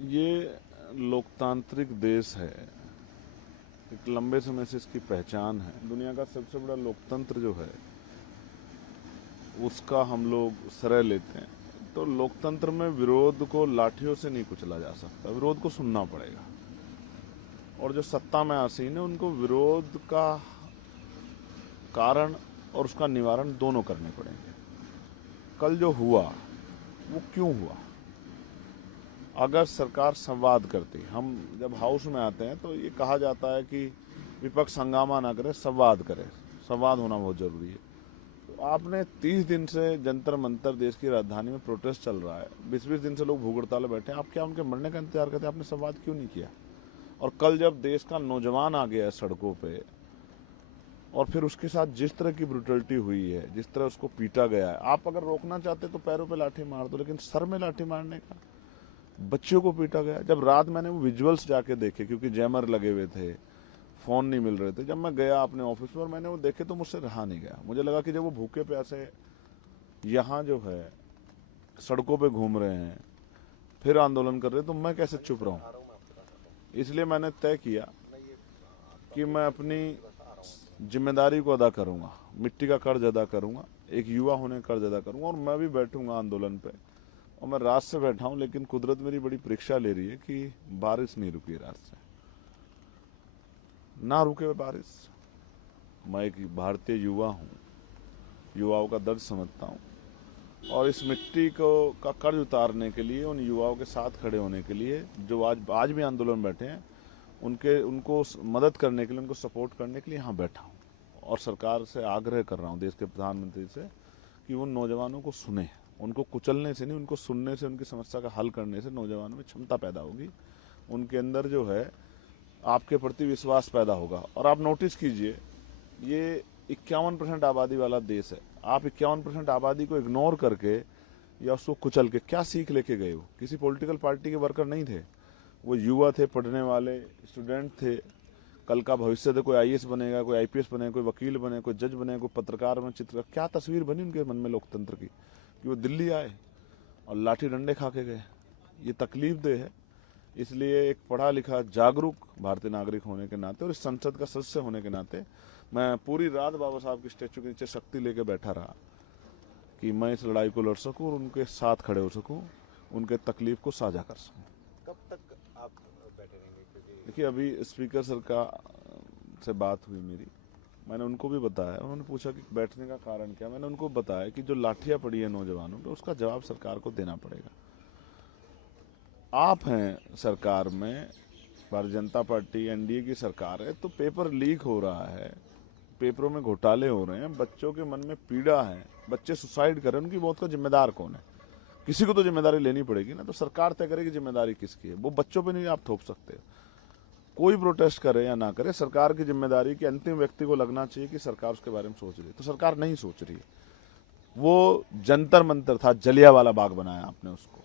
ये लोकतांत्रिक देश है, एक लंबे समय से इसकी पहचान है। दुनिया का सबसे बड़ा लोकतंत्र जो है उसका हम लोग श्रेय लेते हैं। तो लोकतंत्र में विरोध को लाठियों से नहीं कुचला जा सकता, विरोध को सुनना पड़ेगा। और जो सत्ता में आसीन है उनको विरोध का कारण और उसका निवारण दोनों करने पड़ेंगे। कल जो हुआ वो क्यों हुआ? अगर सरकार संवाद करती, हम जब हाउस में आते हैं तो ये कहा जाता है कि विपक्ष हंगामा ना करे, संवाद करे। संवाद होना बहुत जरूरी है। तो आपने 30 दिन से जंतर मंतर देश की राजधानी में प्रोटेस्ट चल रहा है, 20-20 दिन से लोग भूख हड़ताल में बैठे हैं, आप क्या उनके मरने का इंतजार करते? आपने संवाद क्यों नहीं किया? और कल जब देश का नौजवान आ गया है सड़कों पे और फिर उसके साथ जिस तरह की ब्रुटलिटी हुई है, जिस तरह उसको पीटा गया है, आप अगर रोकना चाहते तो पैरों पे लाठी मार दो, लेकिन सर में लाठी मारने का, बच्चों को पीटा गया। जब रात मैंने वो विजुअल्स जाके देखे, क्योंकि जैमर लगे हुए थे, फोन नहीं मिल रहे थे, जब मैं गया अपने ऑफिस में और मैंने वो देखे तो मुझसे रहा नहीं गया। मुझे लगा कि जब वो भूखे प्यासे यहाँ जो है सड़कों पे घूम रहे हैं, फिर आंदोलन कर रहे हैं, तो मैं कैसे चुप रहूं? इसलिए मैंने तय किया कि मैं अपनी जिम्मेदारी को अदा करूंगा, मिट्टी का कर्ज अदा करूंगा, एक युवा होने का कर्ज अदा करूंगा, और मैं भी बैठूंगा आंदोलन पे। और मैं रात से बैठा हूं, लेकिन कुदरत मेरी बड़ी परीक्षा ले रही है कि बारिश नहीं रुकी रात से। ना रुके बारिश। मैं एक भारतीय युवा हूं, युवाओं का दर्द समझता हूं, और इस मिट्टी को का कर्ज उतारने के लिए, उन युवाओं के साथ खड़े होने के लिए जो आज भी आंदोलन बैठे हैं, उनको मदद करने के लिए, उनको सपोर्ट करने के लिए यहाँ बैठा हूँ। और सरकार से आग्रह कर रहा हूँ, देश के प्रधानमंत्री से, कि उन नौजवानों को सुने। उनको कुचलने से नहीं, उनको सुनने से, उनकी समस्या का हल करने से नौजवानों में क्षमता पैदा होगी, उनके अंदर जो है आपके प्रति विश्वास पैदा होगा। और आप नोटिस कीजिए, ये 51% आबादी वाला देश है। आप 51% आबादी को इग्नोर करके या उसको कुचल के क्या सीख लेके गए हो? किसी पॉलिटिकल पार्टी के वर्कर नहीं थे, वो युवा थे, पढ़ने वाले स्टूडेंट थे। कल का भविष्य थे, कोई आईएएस बनेगा, कोई आईपीएस बनेगा, कोई वकील बने, कोई जज बने, कोई पत्रकार बने, चित्रकार। क्या तस्वीर बनी उनके मन में लोकतंत्र की कि वो दिल्ली आए और लाठी डंडे खा के गए। ये तकलीफ दे है। इसलिए एक पढ़ा लिखा जागरूक भारतीय नागरिक होने के नाते और इस संसद का सदस्य होने के नाते मैं पूरी रात बाबा साहब के स्टैचू के नीचे शक्ति लेके बैठा रहा कि मैं इस लड़ाई को लड़ सकूं और उनके साथ खड़े हो सकूं, उनके तकलीफ को साझा कर सकूं। कब तक आप बैठे रहेंगे? देखिए, अभी स्पीकर सर का से बात हुई मेरी, मैंने उनको भी बताया। उन्होंने पूछा कि बैठने का कारण क्या। मैंने उनको बताया कि जो लाठियां पड़ी है नौजवानों पे, उसका जवाब सरकार को देना पड़ेगा। आप हैं सरकार में, भारतीय जनता पार्टी एनडीए की सरकार है, तो पेपर लीक हो रहा है, पेपरों में घोटाले हो रहे हैं, बच्चों के मन में पीड़ा है, बच्चे सुसाइड कर रहे हैं, उनकी मौत का जिम्मेदार कौन है? किसी को तो जिम्मेदारी लेनी पड़ेगी ना। तो सरकार तय करेगी जिम्मेदारी किसकी है, वो बच्चों पे नहीं आप थोप सकते। कोई प्रोटेस्ट करे या ना करे, सरकार की जिम्मेदारी की अंतिम व्यक्ति को लगना चाहिए कि सरकार उसके बारे में सोच रही है। तो सरकार नहीं सोच रही है। वो जंतर मंतर था, जलियांवाला बाग बनाया आपने उसको,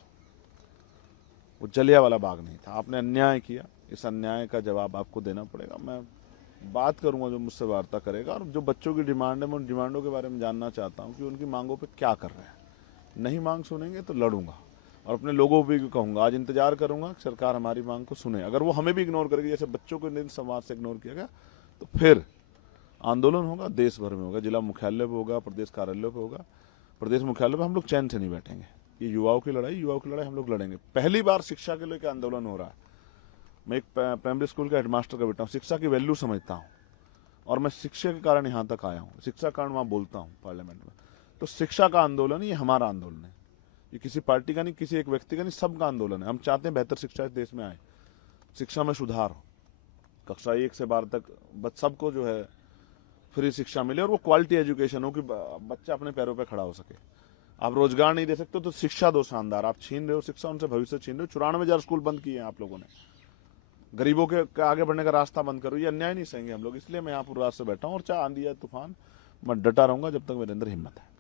वो जलियांवाला बाग नहीं था। आपने अन्याय किया, इस अन्याय का जवाब आपको देना पड़ेगा। मैं बात करूंगा जो मुझसे वार्ता करेगा, और जो बच्चों की डिमांड है मैं उन डिमांडों के बारे में जानना चाहता हूं कि उनकी मांगों पे क्या कर रहे हैं। नहीं मांग सुनेंगे तो लड़ूंगा, और अपने लोगों को भी कहूंगा, आज इंतजार करूंगा कि सरकार हमारी मांग को सुने। अगर वो हमें भी इग्नोर करेगी, जैसे बच्चों को इन संवाद से इग्नोर किया गया, तो फिर आंदोलन होगा, देश भर में होगा, जिला मुख्यालय पे होगा, प्रदेश कार्यालय पे होगा। प्रदेश मुख्यालय पे हम लोग चैन से नहीं बैठेंगे। ये युवाओं की लड़ाई हम लोग लड़ेंगे। पहली बार शिक्षा के लिए आंदोलन हो रहा है। मैं एक प्राइमरी स्कूल का हेडमास्टर का बेटा हूँ, शिक्षा की वैल्यू समझता हूँ, और मैं शिक्षा के कारण यहाँ तक आया हूँ, शिक्षा के कारण वहाँ बोलता हूँ पार्लियामेंट में। तो शिक्षा का आंदोलन ये हमारा आंदोलन है, ये किसी पार्टी का नहीं, किसी एक व्यक्ति का नहीं, सबका आंदोलन है। हम चाहते हैं बेहतर शिक्षा इस देश में आए, शिक्षा में सुधार हो, कक्षा 1 से 12 तक सबको जो है फ्री शिक्षा मिले, और वो क्वालिटी एजुकेशन हो कि बच्चा अपने पैरों पे खड़ा हो सके। आप रोजगार नहीं दे सकते तो शिक्षा दो शानदार। आप छीन रहे हो शिक्षा, उनसे भविष्य छीन रहे हो। 94,000 स्कूल बंद किए हैं आप लोगों ने, गरीबों के आगे बढ़ने का रास्ता बंद करो। ये अन्याय नहीं सहेंगे हम लोग। इसलिए मैं यहाँ पूरी रात से बैठा हूँ, और चाहे आंधी या तूफान, मैं डटा रहूंगा जब तक मेरे अंदर हिम्मत है।